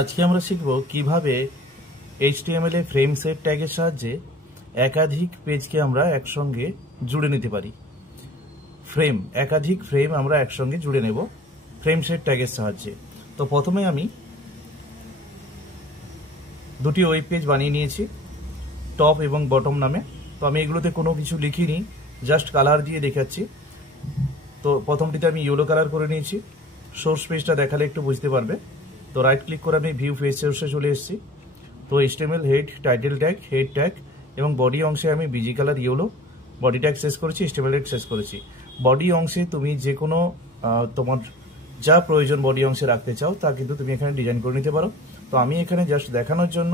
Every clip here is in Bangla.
আজকে আমরা শিখব কিভাবে HTML এ ফ্রেম সেট ট্যাগের সাহায্যে একাধিক পেজকে আমরা একসঙ্গে জুড়ে নিতে পারি। একাধিক ফ্রেম আমরা একসঙ্গে জুড়ে নেব ফ্রেম সেট ট্যাগের সাহায্যে। তো প্রথমে আমি দুটি ওয়েব পেজ বানিয়ে নিয়েছি টপ এবং বটম নামে। তো আমি এগুলোতে কোনো কিছু লিখিনি, জাস্ট কালার দিয়ে দেখাচ্ছি। তো প্রথমটিতে আমি ইয়েলো কালার করে নিয়েছি, সোর্স পেজটা দেখালে একটু বুঝতে পারবে। তো রাইট ক্লিক করে আমি ভিউ পেজ সোর্সে চলে এসেছি। তো HTML head, title tag, head tag এবং বডি অংশে আমি busy colour yellow body tag শেষ করেছি, HTML ট্যাগ শেষ করেছি। বডি অংশে তুমি যে কোনো তোমার যা প্রয়োজন বডি অংশে রাখতে চাও তা কিন্তু তুমি এখানে ডিজাইন করে নিতে পারো। তো আমি এখানে জাস্ট দেখানোর জন্য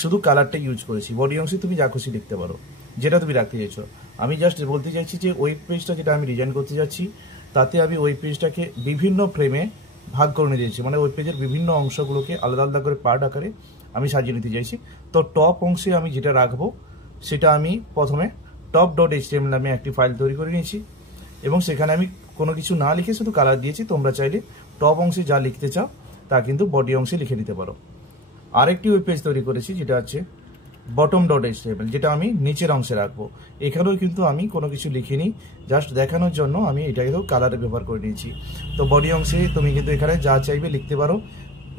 শুধু কালারটা ইউজ করেছি। বডি অংশে তুমি যা খুশি লিখতে পারো, যেটা তুমি রাখতে চাইছো। আমি জাস্ট বলতে চাইছি যে ওয়েব পেজটা যেটা আমি ডিজাইন করতে যাচ্ছি তাতে আমি ওয়েব পেজটাকে বিভিন্ন ফ্রেমে ভাগ করে নিতে চাইছি, মানে ওয়েব পেজের বিভিন্ন অংশগুলোকে আলাদা আলাদা করে পার্ট আকারে আমি সাজিয়ে নিতে চাইছি। তো টপ অংশে আমি যেটা রাখবো সেটা আমি প্রথমে top.html নামে একটি ফাইল তৈরি করে নিয়েছি এবং সেখানে আমি কোনো কিছু না লিখে শুধু কালার দিয়েছি। তোমরা চাইলে টপ অংশে যা লিখতে চাও তা কিন্তু বডি অংশে লিখে নিতে পারো। আরেকটি ওয়েব পেজ তৈরি করেছি যেটা আছে bottom.html, যেটা আমি নিচের অংশে রাখবো। এখানেও কিন্তু আমি কোনো কিছু লিখিনি, জাস্ট দেখানোর জন্য আমি এটাকেও কালার ব্যবহার করে নিয়েছি। তো বডি অংশে তুমি কিন্তু এখানে যা চাইবে লিখতে পারো।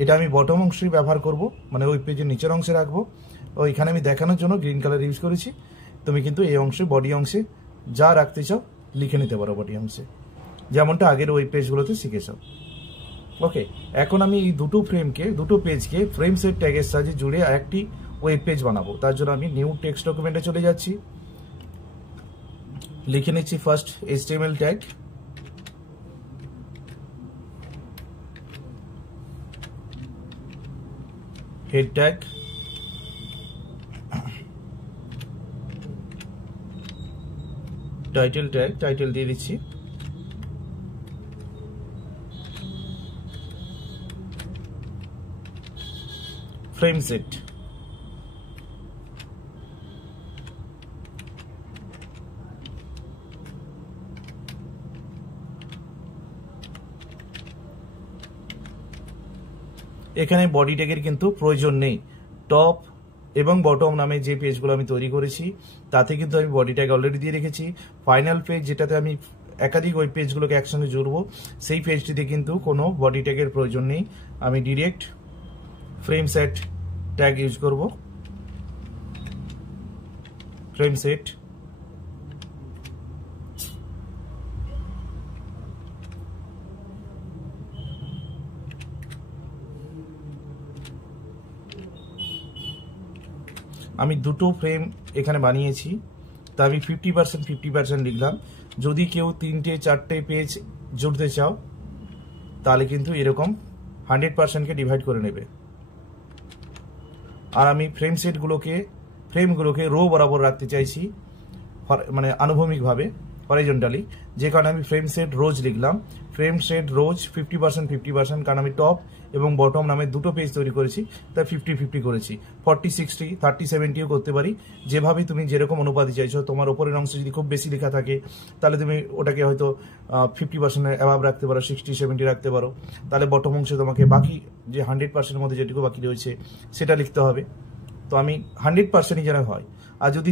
এটা আমি বটম অংশে ব্যবহার করব, মানে ওয়েব পেজের নিচের অংশে রাখবো। ও এখানে আমি দেখানোর জন্য গ্রিন কালার ইউজ করেছি। তুমি কিন্তু এই অংশে বডি অংশে যা রাখতে চাও লিখে নিতে পারো বডি অংশে, যেমনটা আগের ওয়েব পেজগুলোতে শিখেছো। ওকে, এখন আমি এই দুটো পেজকে ফ্রেম সেট ট্যাগের সাহায্যে জুড়ে একটি ওয়েব পেজ বানাবো। তার জন্য আমি নিউ টেক্সট ডকুমেন্টে চলে যাচ্ছি, লিখে নিচ্ছি first HTML tag, head tag, title tag, title দিয়ে দিচ্ছি, ফ্রেম সেট। এখানে বডি ট্যাগের কিন্তু প্রয়োজন নেই। টপ এবং বটম নামে যে পেজগুলো আমি তৈরি করেছি তাতে কিন্তু আমি বডি ট্যাগ অলরেডি দিয়ে রেখেছি। ফাইনাল পেজ যেটাতে আমি একাধিক ওই পেজগুলোকে একসঙ্গে জুড়বো সেই পেজটিতে কিন্তু কোনো বডি ট্যাগের প্রয়োজন নেই। আমি direct frame set tag use করব। ফ্রেম সেট, আমি দুটো ফ্রেম এখানে বানিয়েছি, তা আমি 50% লিখলাম। যদি কেউ 3-4টে পেজ জুড়তে চাও তাহলে কিন্তু এরকম 100%কে ডিভাইড করে নেবে। আর আমি ফ্রেমগুলোকে রো বরাবর রাখতে চাইছি, মানে আনুভূমিকভাবে হরাইজন্টালি, যে কারণে আমি ফ্রেম সেট রোজ লিখলাম। ফ্রেম সেট রোজ 50%, কারণ আমি টপ এবং বটম নামে দুটো পেজ তৈরি করেছি তাই 50-50 করেছি। 40-60, 30-70ও করতে পারি, যেভাবে তুমি যেরকম অনুপাতে চাইছো। তোমার ওপরের অংশে যদি খুব বেশি লেখা থাকে তাহলে তুমি ওটাকে হয়তো 50% অ্যাভাব রাখতে পারো, 60-70 রাখতে পারো। তাহলে বটম অংশে তোমাকে বাকি যে 100%-এর মধ্যে যেটুকু বাকি রয়েছে সেটা লিখতে হবে। তো আমি 100%ই যেন হয়। আর যদি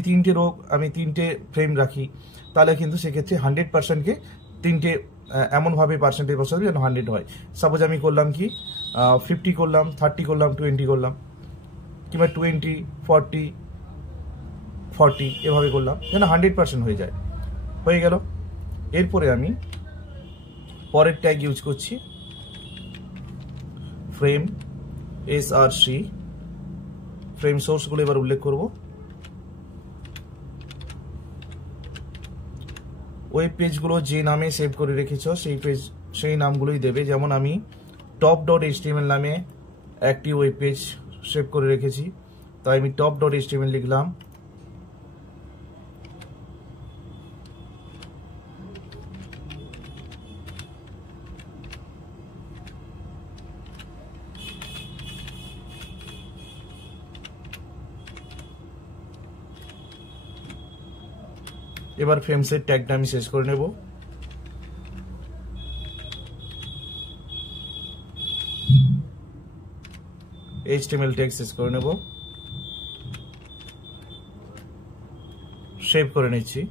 আমি 3টে ফ্রেম রাখি তাহলে কিন্তু সেক্ষেত্রে 100%কে 3টে এমনভাবে পার্সেন্টেজ বসাবে যেন 100 হয়। সাপোজ আমি করলাম কি 50 করলাম, 30 করলাম, 20 করলাম, কিংবা 20-40 এভাবে করলাম যেন 100% হয়ে যায়। হয়ে গেল। এরপরে আমি পরের ট্যাগ ইউজ করছি, ফ্রেম SRC। ফ্রেম সোর্সগুলো এবার উল্লেখ করব। ওয়েব পেজগুলো যে নামে সেভ করে রেখেছো সেই নামগুলোই দেবে। যেমন আমি top.html নামে একটি ওয়েব পেজ সেভ করে রেখেছি, তাই আমি top.html লিখলাম। এবার ফ্রেম সেট ট্যাগটা আমি শেষ করে নেব। HTML টেক্সট শেষ করে নেব, সেভ করে নিচ্ছি।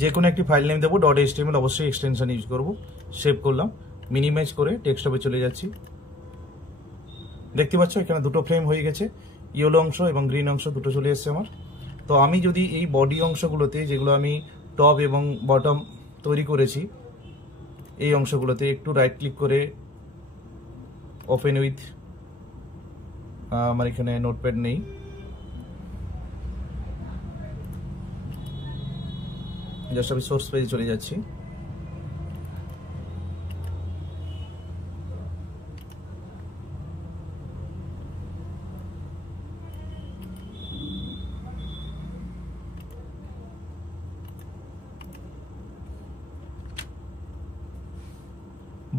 যে কোনো একটি ফাইল নেম দেবো, .html অবশ্যই এক্সটেনশন ইউজ করব। সেভ করলাম, মিনিমাইজ করে ডেস্কটপে চলে যাচ্ছি। দেখতে পাচ্ছ এখানে দুটো ফ্রেম হয়ে গেছে, ইয়েলো অংশ এবং গ্রিন অংশ দুটো চলে এসেছে আমার। তো আমি যদি এই বডি অংশগুলোতে, যেগুলো আমি টপ এবং বটম তৈরি করেছি, এই অংশগুলোতে একটু রাইট ক্লিক করে ওপেন উইথ, আমার এখানে নোটপ্যাড নেই, জাস্ট আমি সোর্স পেজে চলে যাচ্ছি।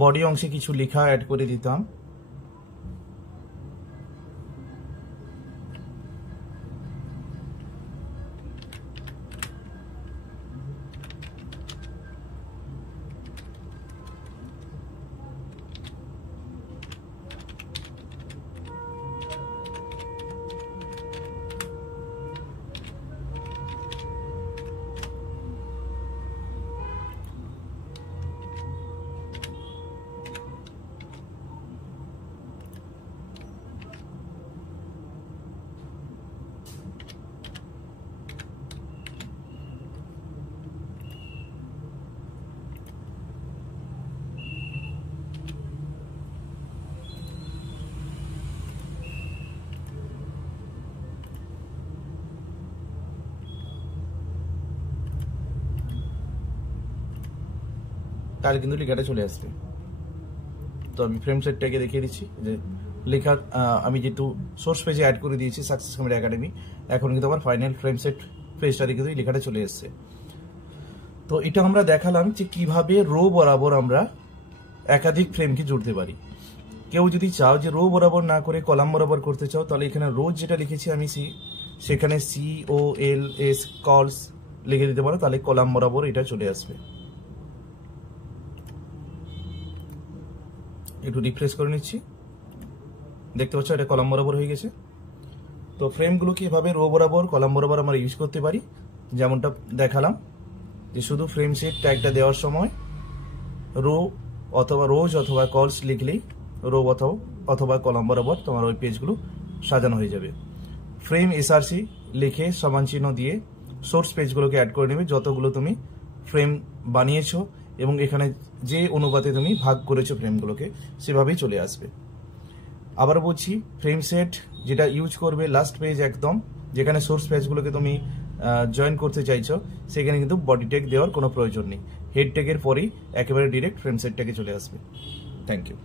বডি অংশে কিছু লেখা অ্যাড করে দিতাম। তাহলে কিন্তু লেখাটা চলে আসবে। তো আমি ফ্রেম সেটটাকে দেখিয়ে দিচ্ছি যে লেখা আমি যেহেতু সোর্স পেজে অ্যাড করে দিয়েছি সাকসেস কমেডি একাডেমি, এখন কিন্তু আমার ফাইনাল ফ্রেম সেট পেজটাতে কিন্তু লেখাটা চলে এসছে। তো এটা আমরা দেখালাম যে কিভাবে রো বরাবর আমরা একাধিক ফ্রেমকে জুড়তে পারি। কেউ যদি চাও যে রো বরাবর না করে কলাম বরাবর করতে চাও, তাহলে এখানে রোজ যেটা লিখেছি আমি সেখানে COLS কলস লিখে দিতে পারো, তাহলে কলাম বরাবর এটা চলে আসবে। একটু রিফ্রেশ করে নিচ্ছি, দেখতে পাচ্ছ এটা কলাম বরাবর হয়ে গেছে। তো ফ্রেমগুলোকে এভাবে রো বরাবর কলাম বরাবর আমরা ইউজ করতে পারি, যেমনটা দেখালাম যে শুধু ফ্রেম সেট ট্যাগটা দেওয়ার সময় রো অথবা রোজ অথবা কলস লিখলেই রো অথবা কলাম বরাবর তোমার ওই পেজগুলো সাজানো হয়ে যাবে। ফ্রেম SRC লিখে সমান চিহ্ন দিয়ে সোর্স পেজগুলোকে অ্যাড করে নেবে, যতগুলো তুমি ফ্রেম বানিয়েছো এবং এখানে যে অনুপাতে তুমি ভাগ করেছো ফ্রেমগুলোকে সেভাবেই চলে আসবে। আবার বলছি, ফ্রেম সেট যেটা ইউজ করবে লাস্ট পেজ একদম, যেখানে সোর্স পেজগুলোকে তুমি জয়েন করতে চাইছো, সেখানে কিন্তু বডি ট্যাগ দেওয়ার কোনো প্রয়োজন নেই। হেড ট্যাগের পরেই একেবারে ডিরেক্ট ফ্রেম সেটটাকে চলে আসবে। Thank you.